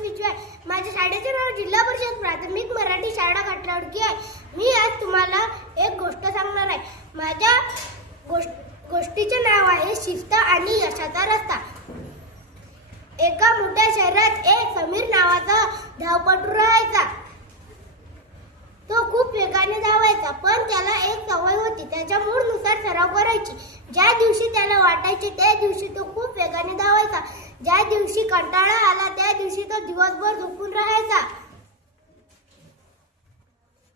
पिशवी आहे. माझ्या शाळेचे नाव जिल्हा परिषद प्राथमिक मराठी शाळा काटलावडकी आहे. मी आज तुम्हाला एक गोष्ट सांगणार आहे. माझ्या गोष्टीचे नाव आहे शिस्त आणि यशाचा रस्ता. एका मोठ्या शहरात एक समीर नावाचा धावपटू राहायचा. तो खूप वेगाने धावायचा, पण त्याला एक सवय होती. त्याच्या मूडनुसार सराव करायची. ज्या दिवशी त्याला वाटायचे त्या दिवशी तो खूप वेगाने धावायचा. ज्या दिवशी कंटाळा आला त्या दिवशी तो दिवसभर झोपून राहायचा.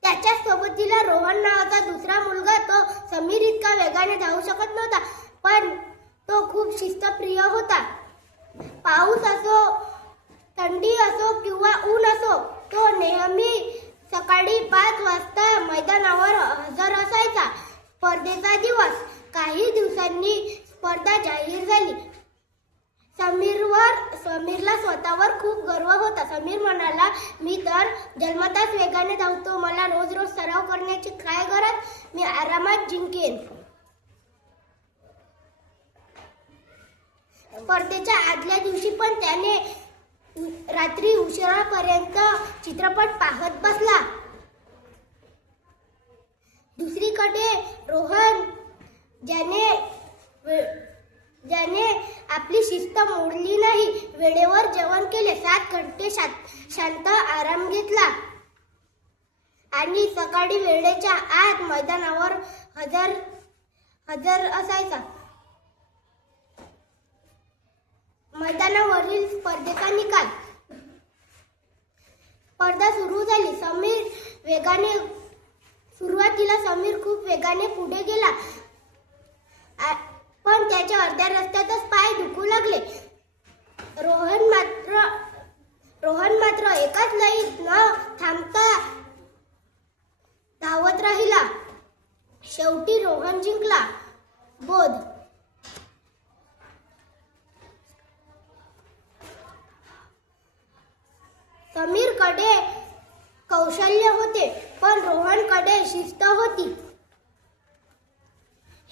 त्याच्या सोबतीला रोहन नावाचा दुसरा मुलगा, तो समीर इतका वेगाने धावू शकत नव्हता, पण तो खूप शिस्तप्रिय होता. पाऊस असो, थंडी असो किंवा ऊन असो, तो नेहमी सकाळी 5 वाजता मैदानावर हजर असायचा. स्पर्धेचा दिवस. काही दिवसांनी स्पर्धा जाहीर झाली. समीरला स्वतःवर खूप गर्व होता. समीर म्हणाला, मी तर जन्मताच वेगाने धावतो. मला रोज रोज सराव करण्याची काय गरज? मी आरामात जिंकेन. स्पर्धेच्या आदल्या दिवशी पण त्याने रात्री उशिरापर्यंत चित्रपट पाहत बसला. दुसरीकडे रोहन, ज्याने आपली शिस्त मोडली नाही, वेळेवर जेवण केले, 7 घंटे शांत आराम घेतला आणि सकाळी वेळेच्या आत मैदानावर हजर असायचा. मैदानावरील स्पर्धेचा निकाल. स्पर्धा सुरू झाली. सुरुवातीला समीर खूप वेगाने पुढे गेला, पण त्याच्या अर्ध्या रस्त्यातच पाय दुखू लागले. रोहन मात्र एकाच लयीत न थांबता धावत राहिला. शेवटी रोहन जिंकला. बोध. समीरकडे कौशल्य होते, पण रोहनकडे शिस्त होती.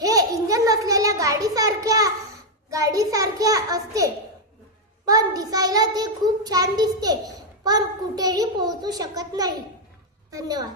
हे इंजिन नसलेल्या गाडीसारख्या असते, पण दिसायला ते खूप छान दिसते, पण कुठेही पोहोचू शकत नाही. धन्यवाद.